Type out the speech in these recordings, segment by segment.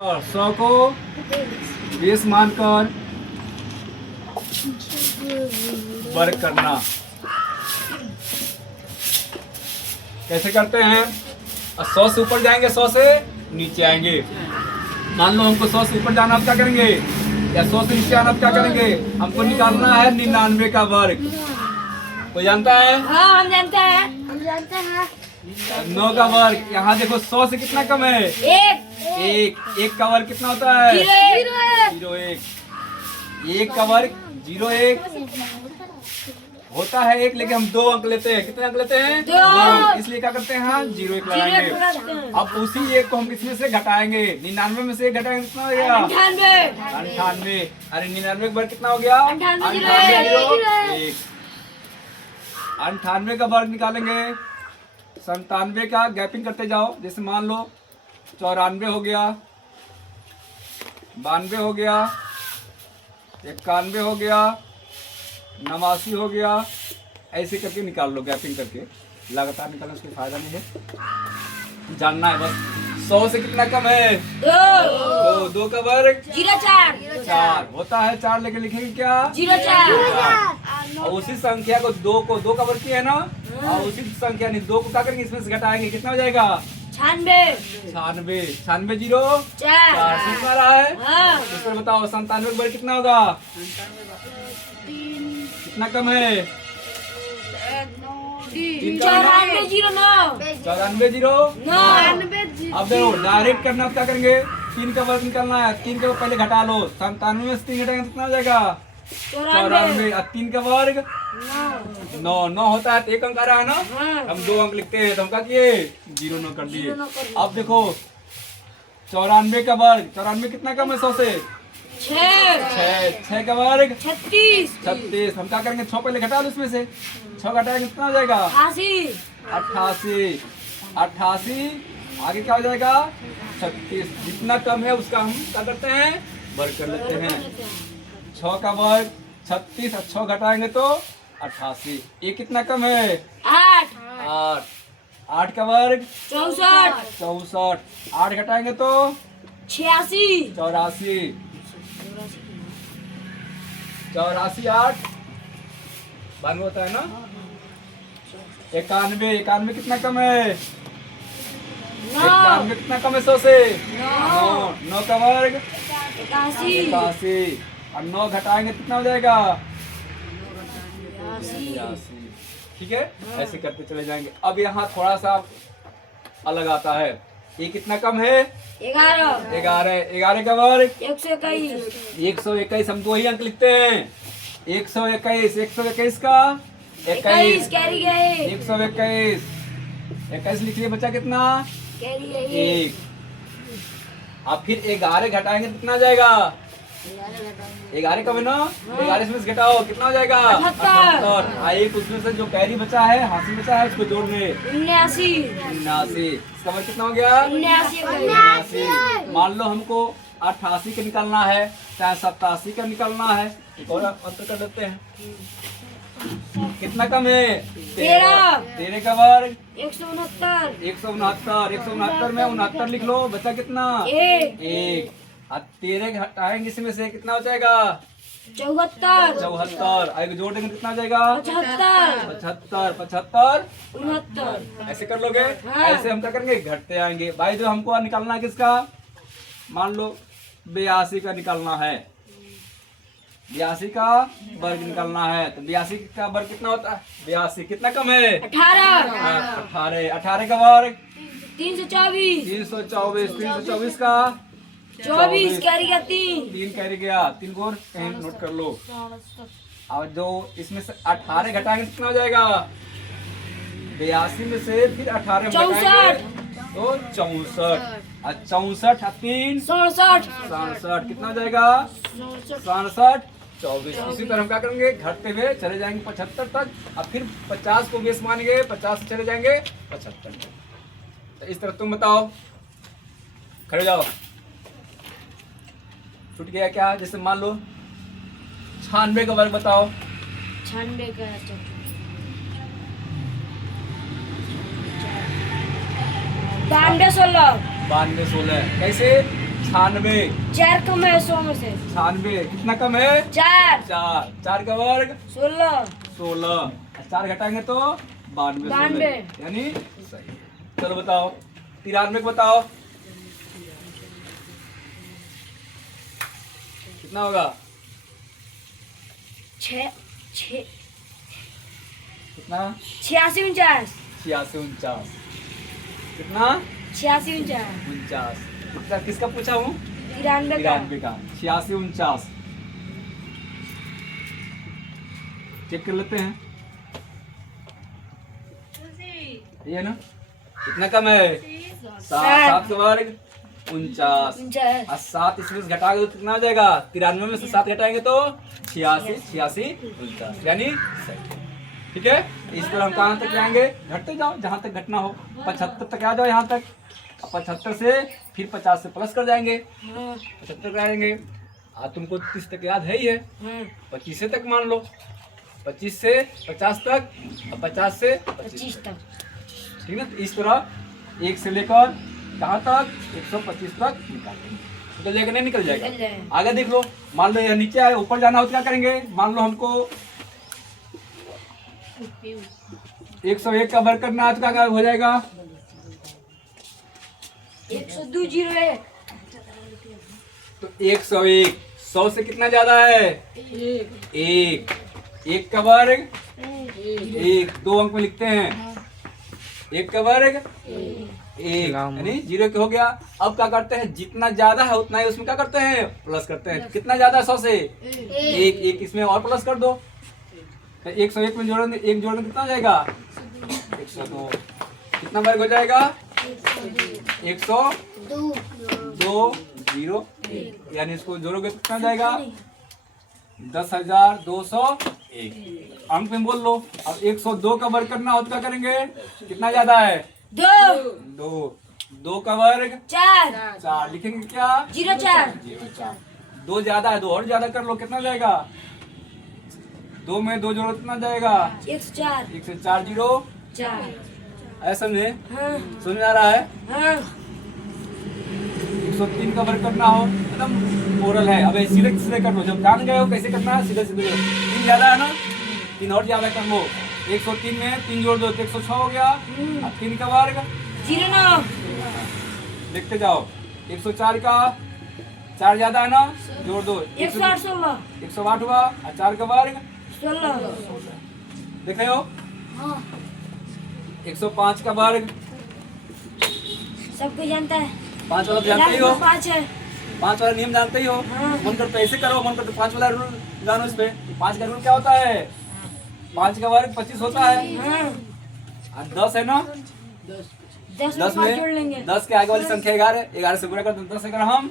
और 100 को 20 मानकर वर्ग करना। कैसे करते हैं? 100 से ऊपर जाएंगे, 100 से नीचे आएंगे। मान लो हमको 100 से ऊपर जाना, अब क्या करेंगे? या 100 से नीचे आना, अब क्या करेंगे? हमको निकालना है 99 का वर्ग। कोई जानता है? हाँ हम जानते हैं। हम जानते हैं 9 का वर्ग। यहाँ देखो 100 से कितना कम है? एक का वर्ग कितना होता है? 0 1 का वर्ग 0 1 होता है 1, लेकिन हम 2 अंक लेते हैं। कितने अंक लेते हैं? 2। इसलिए क्या करते हैं? 0 1 लगाएंगे। अब उसी 1 को हम किसमें से घटाएंगे? 99 में से 1 घटाएंगे, कितना हो गया? 98। अरे 99 का वर्ग कितना हो गया? 98 का वर्ग निकालेंगे। 97 का गैपिंग करते जाओ। जैसे मान लो 94 हो गया, 92 हो गया, 91 हो गया, 89 हो गया। ऐसे करके निकाल लो, गैपिंग करके। लगातार निकालने से कोई फायदा नहीं है, जानना है बस। 100 से कितना कम है? 2 का वर्ग 4 होता है 4, लेकिन लिखेंगे क्या? 4। और उसी संख्या को 2 का वर्ग किया है ना, और उसी संख्या नहीं 2 को क्या करेंगे? इसमें से घटाएंगे, कितना हो जाएगा? 96 0 4 कितना रहा है? इस पर बताओ 97 का वर्ग कितना होगा? कितना कम है? 94 0 9 अब देखो डायरेक्ट करना, क्या करेंगे? 3 का वर्ग निकालना है। 3 का पहले घटा लो। 97 में से 3 घटाएंगे कितना हो जाएगा? 94। अब 3 का वर्ग 9 होता है, 1 अंक आ रहा है ना। हम 2 अंक लिखते हैं, तो हम क्या किए? 0 9 कर दिए। अब देखो 94 का वर्ग, 94 कितना कम है 100 से? 6 का वर्ग 36। हम क्या करेंगे? 6 पहले घटा लो, इसमें से 6 घटाएंगे कितना हो जाएगा? 88। आगे क्या हो जाएगा? 36। जितना कम है उसका हम क्या करते हैं? वर्ग कर लेते हैं। 6 का वर्ग 36 और 6 घटाएंगे तो 88। ये कितना कम है? 8। 8 का वर्ग 64। 8 घटाएंगे तो 86। 84। 8 92 होता है ना। 91 कितना कम है? 91 कितना कम है 100 से? 9 का वर्ग 81। और 9 घटाएंगे कितना हो जाएगा? 82। ठीक है, ऐसे करते चले जाएंगे। अब यहाँ थोड़ा सा अलग आता है। ये कितना कम है? 11 का वर्ग 121। हम 2 ही अंक लिखते हैं। 121 का 21 कैरी गए 121 लिखिए। बचा कितना? 1। अब फिर 11 घटाएंगे कितना आ जाएगा? 11 कम है ना, 11 में से घटाओ कितना हो जाएगा? 78। एक उसमें से जो कैरी बचा है, हासिल बचा है, उसको जोड़ने 79। इसका मतलब कितना हो गया? 79। मान लो हमको 88 का निकालना है, चाहे 87 का निकालना है। एक और अंतर कर देते हैं। कितना कम है? 13 का वर्ग 169 में 69 लिख लो। बचा कितना? 1। अब 13 हटाएंगे, इसमें से कितना हो जाएगा? 74। आगे जोड़ देंगे कितना हो जाएगा? 75 69। ऐसे कर लोगे? ऐसे हम क्या करेंगे? घटते आएंगे। भाई जो हमको निकालना है किसका? मान लो 82 का निकालना है। 82 का वर्ग निकालना है, तो 82 का वर्ग कितना होता है? 82 कितना कम है? 18 का वर्ग 324 का 24 कैरी गया 3 कैरी गया। 3 को कहीं नोट कर लो। और जो इसमें से 18 घटाएंगे कितना हो जाएगा? 82 में से फिर 18 घटाएंगे तो 64। 64 3 67 कितना हो जाएगा? 67 24। इसी तरह हम क्या करेंगे? घटते हुए चले जाएंगे 75 तक। अब फिर 50 को बेस मानेंगे, 50 से चले जाएंगे 75 तक। तो इस तरह तुम बताओ, खड़े जाओ। छूट गया क्या? जैसे मान लो 96 का वर्ग बताओ। 96 का 92 16 92 16 कैसे? 96 4 कम है 100 में से। 96 कितना कम है? 4 4 4 का वर्ग 16 16 4 घटाएंगे तो 92 92 यानी सही। चलो बताओ 93 को बताओ कितना होगा? 6 कितना? 86 49 86 49 कितना? 86 49 49 कितना किसका पूछा हूँ? 93 का 93 का 86 49 चेक कर लेते हैं ये ना कितना कम है? 7 का वर्ग 49 49 और 7 इसमें से घटा तो कितना हो जाएगा? 93 में से 7 घटाएंगे तो 86 49 यानी सही। ठीक है इस पर हम कहाँ तक जाएंगे? घटते जाओ जहाँ तक घटना हो। 75 तक आ जाओ यहाँ तक। 75 से फिर 50 से प्लस कर जाएंगे। हाँ 75 कराएंगे। तुमको 30 तक याद है ही है। 25 से तक मान लो 25 से 50 तक और 50 से 25 तक। ठीक है तो इस तरह 1 से लेकर कहाँ तक 125 तक निकल जाएगा। नहीं निकल जाएगा? निकल जाएगा। आगे देख लो मान लो यह नीचे आए ऊपर जाना हो तो क्या करेंगे? मान लो हमको 101 का वर्ग करना है तो क्या हो जाएगा? 102 01 तो 101 100 से कितना ज्यादा है? 1 का वर्ग 1 2 अंक में लिखते हैं 1 का वर्ग 1 यानी 0 के हो गया। अब क्या करते हैं? जितना ज्यादा है उतना ही उसमें क्या करते हैं? प्लस करते हैं। कितना ज्यादा है 100 से? 1 इसमें और प्लस कर दो तो 101 में जोड़ेंगे 1 जोड़ने कितना हो जाएगा? 102 कितना वर्ग हो जाएगा? 102 0 यानी इसको जोड़ोगे तो कितना जाएगा? 10,201 अंक में बोल लो। अब 102 का वर्ग करना हो तो क्या करेंगे? कितना ज्यादा है? 2 का वर्ग 4 लिखेंगे क्या? 04 2 ज्यादा है 2 और ज्यादा कर लो कितना जाएगा? 2 में 2 जोड़ो कितना जाएगा? 104 104 0 4 ऐसा समझे? हाँ समझ में आ रहा है? हाँ 103 का वर्ग करना हो एकदम मोरल है। अब सीधे सीधे कर लो जब जान गए हो कैसे करना है सीधे सीधे। 3 ज्यादा है ना 3 और ज्यादा कर लो। 103 में 3 जोड़ दो तो 106 हो गया। अब 3 का वर्ग 09 लिखते जाओ। 104 का 4 ज्यादा है ना जोड़ दो 108 16 108 हुआ और 4 का वर्ग 16 देख रहे हो। हाँ 105 का वर्ग सबको जानता है। 5 वाला तो जानते ही हो। 5 है 5 वाला नियम जानते ही हो। हाँ। मन कर तो ऐसे करो मन कर तो 5 वाला रूल जानो इस पे। 5 का रूल क्या होता है? 5 का वर्ग 25 होता है हाँ और 10 है ना 10 में 10 5 जोड़ लेंगे। में 10 के आगे वाली संख्या 11 से गुणा कर दो 10 अगर हम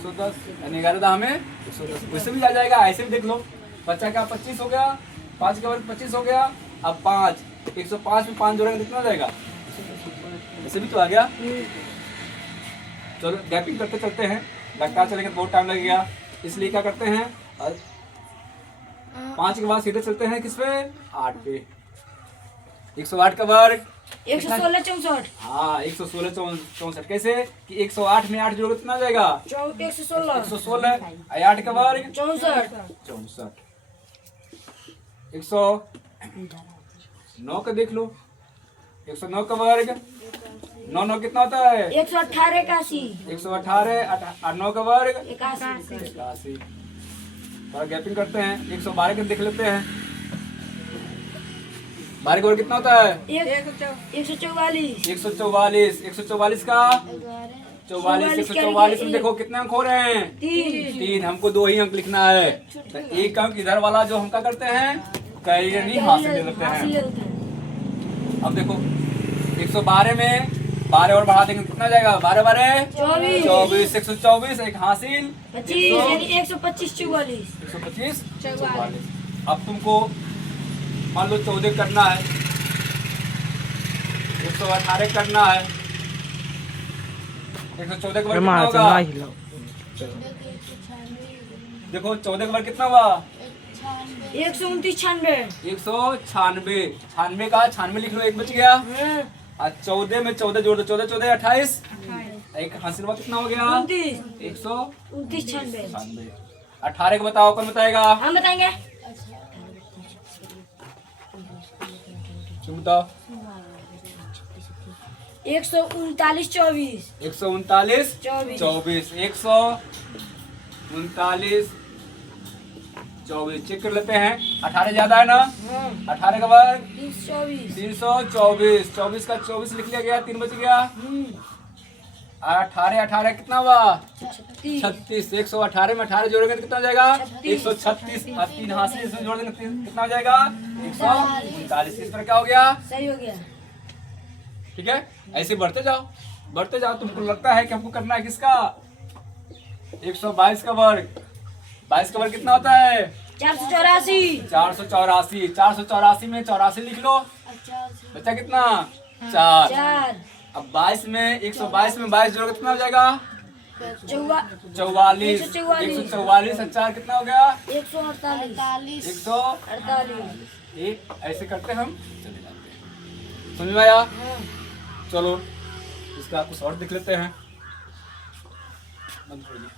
110 यानी 11 था हमें 110 वैसे भी आ जाएगा। ऐसे भी देख लो 50 का 25 हो गया 5 का वर्ग 25 हो गया। अब 5 105 में 5 जोड़ेंगे कितना जाएगा? ऐसे भी तो आ गया। चलो गैपिंग करते चलते हैं लगातार चलेंगे तो बहुत टाइम लगेगा इसलिए क्या करते हैं 5 के बाद सीधे चलते हैं किस पे? 8 पे। 108 का वर्ग 116 64 हाँ 116 64 कैसे कि 108 में 8 जोड़ो कितना आ जाएगा? 116 116 8 का वर्ग 64 64 109 का देख लो 109 का वर्ग 9 कितना होता है? 118 81 118 और 9 का वर्ग 81 81। थोड़ा गैपिंग करते हैं 112 का देख लेते हैं 12 का वर्ग कितना होता है? 144 144 का 44 144 में देखो कितने अंक हो रहे हैं? 3 हमको 2 ही अंक लिखना है तो एक अंक इधर वाला जो हम क्या करते हैं कैरियर नहीं हासिल ले लेते हैं। अब देखो 112 में 12 और बढ़ा देंगे कितना जाएगा? 12 12 24 124 एक हासिल 25 यानी 125 44 125 44। अब तुमको मान लो 14 करना है 118 करना है 114 का वर्ग कितना होगा? देखो 14 का वर्ग कितना हुआ? 129 96 196 का 96 लिख लो एक बच गया। और 14 में 14 जोड़ दो 14 14 28 एक हासिल हुआ कितना हो गया? 29 196। 96। 18 को बताओ, कौन बताएगा? हम बताएंगे। तुम बताओ। 139 24। 139 24। 24। 139 24 चेक कर लेते हैं। 18 ज्यादा है ना? 18 का वर्ग 324। 324। 24 का 24 लिख लिया गया, 3 बच गया। 18 कितना हुआ? 36। 118 में 18 जोड़ेंगे तो कितना हो जाएगा? 136। और 3 हासिल इसमें जोड़ देंगे कितना हो जाएगा? 139। इस पर क्या हो गया? सही हो गया। ठीक है, ऐसे बढ़ते जाओ बढ़ते जाओ। तुमको लगता है कि हमको करना है किसका? 122 का वर्ग। 22 का वर्ग कितना होता है? 484। 484। 484 में 84 लिख लो, बच्चा कितना? 4। 4 अब 22 में 122 में 22 जोड़ कितना हो जाएगा? 44। 144 और 4 कितना हो गया? 148। 148। ऐसे करते हम चले जाते हैं। समझ में आया? चलो इसका कुछ और देख लेते हैं। बंद करिए।